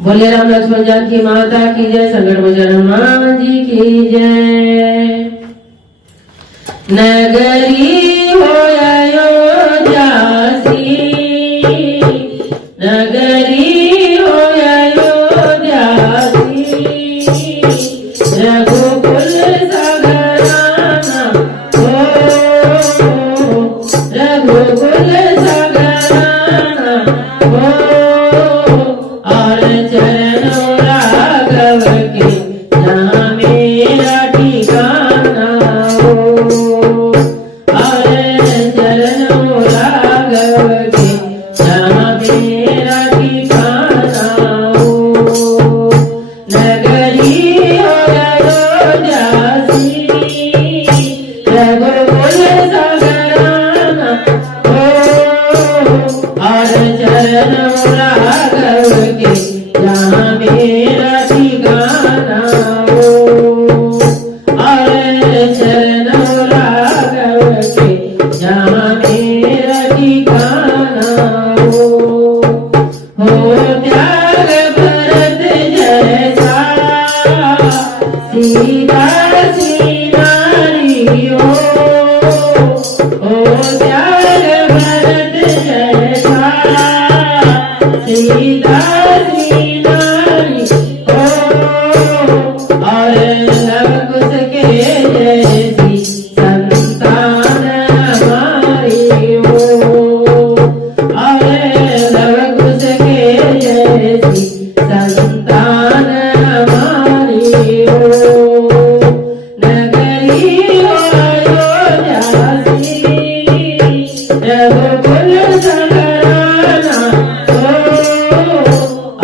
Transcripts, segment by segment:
बोले राम लक्ष्मण जानकी माता की जय, संकट मोचन हनुमान जी की जय। नगरी हो अयोध्या सी, नगरी हो अयोध्या सी, रघुकुल सगराना हो, रघुकुल सगराना हो, और चरणों राघव के जहाँ मेरा ठिकाना हो, और चरणों राघव के जहाँ मेरा ठिकाना हो। नगरी हो अयोध्या सी, रघुकुल सगराना हो, और चरणों राघव के जहाँ मेरा ठिकाना हो, और चरणों राघव के जहाँ मेरा ठिकाना हो। त्याग भरत जैसा सीता सी नारी हो, त्याग भरत जैसा सीता सी नारी हो, और लव कुश के जैसी संतान हमारी हो, और लव कुश के जैसी संतान हमारी हो। नगरी हो अयोध्या सी, रघुकुल सगराना हो,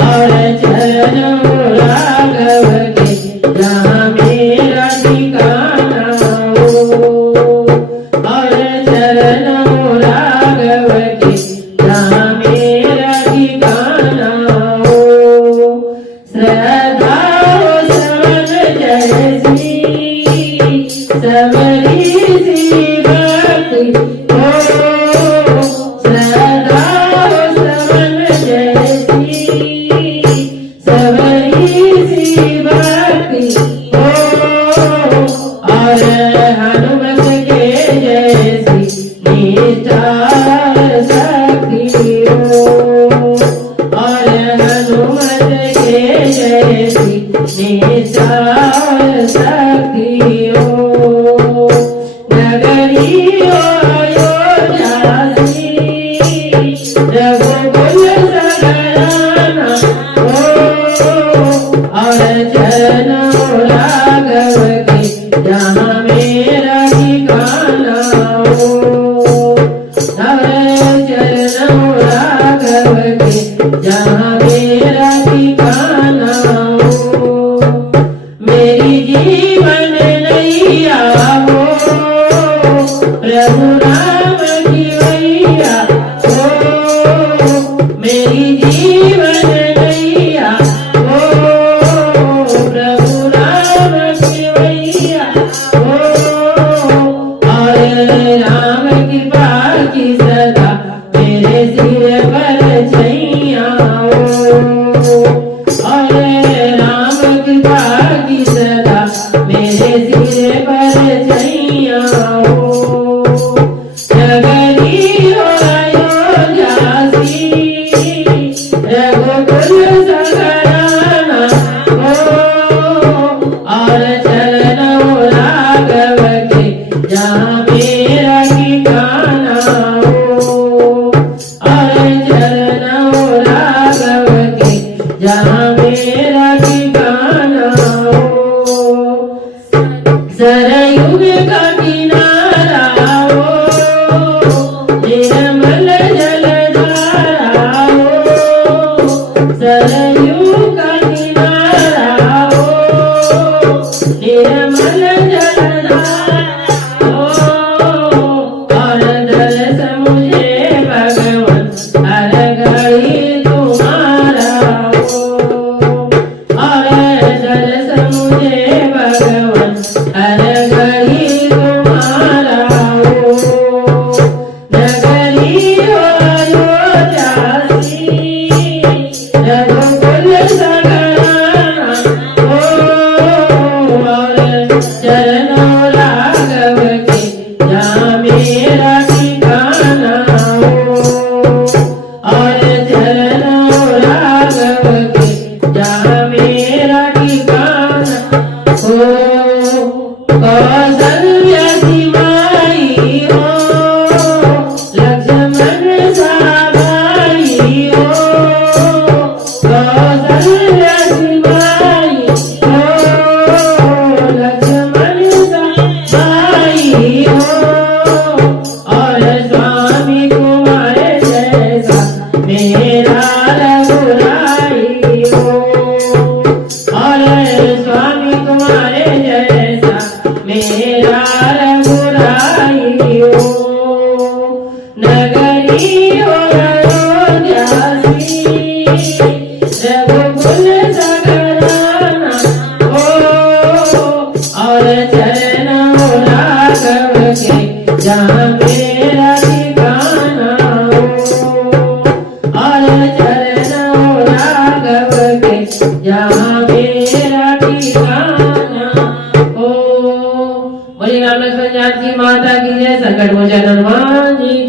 और चरणों राघव के जहाँ मेरा ठिकाना हो, और चरणों राघव के जहाँ मेरा ठिकाना हो। श्रद्धा हो श्रवण जैसी, सबरी सी भक्ति हो, श्रद्धा हो श्रवण जैसी, सबरी सी भक्ति हो, और हनुमत के जैसी निष्ठा शक्ति हो, और हनुमत के जैसी निष्ठा शक्ति हो। नगरी हो अयोध्या सी, रघुकुल सगराना हो, और चरणों राघव के जहाँ मेरा ठिकाना हो, और चरणों राघव के जहाँ मेरा ठिकाना हो। मेरी जीवन नैया हो, प्रभु राम की मैया हो, मेरी जीवन नैया हो, प्रभु राम की मैया हो, और राम कृपा की सदा मेरे सिर पर छैया हो, और राम कृपा की सदा मेरे सिर पर छैया हो। नगरी हो अयोध्या सी, रघुकुल सगराना हो, और चरणों राघव के जहाँ मेरा ठिकाना हो, और चरणों राघव के जहाँ मेरा ठिकाना हो। सरयुग का किनारा हो, निर्मल हो अयोध्यासी रघुकुल सगराना हो और चरण हो राघव के जहाँ मेरा ठिकाना हो और चरण हो राघव के जहाँ मेरा ठिकाना हो। बोली राम लक्ष्मण जानकी माता की जय। संकट मोचन हनुमान जी